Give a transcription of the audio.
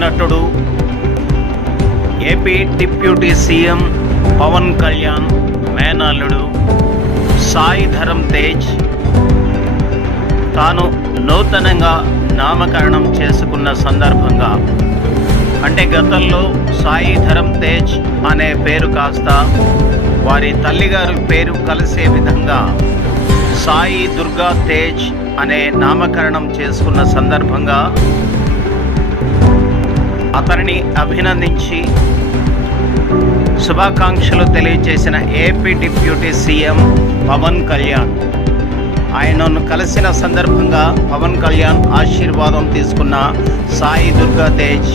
నటుడు AP deputy CM Pawan Kalyan మేనల్లుడు సాయి ధరమ్ తేజ్ తాను నూతనంగా నామకరణం చేసుకున్న సందర్భంగా, అంటే గతంలో సాయి ధరమ్ తేజ్ అనే పేరు కాస్త వారి తల్లిగారి పేరు కలిసే విధంగా సాయి దుర్గా తేజ్ అనే నామకరణం చేసుకున్న సందర్భంగా అతనిని అభినందించి శుభాకాంక్షలు తెలియజేసిన AP deputy CM Pawan Kalyan ఆయనను కలిసిన సందర్భంగా పవన్ కళ్యాణ్ ఆశీర్వాదం తీసుకున్న సాయి దుర్గా తేజ్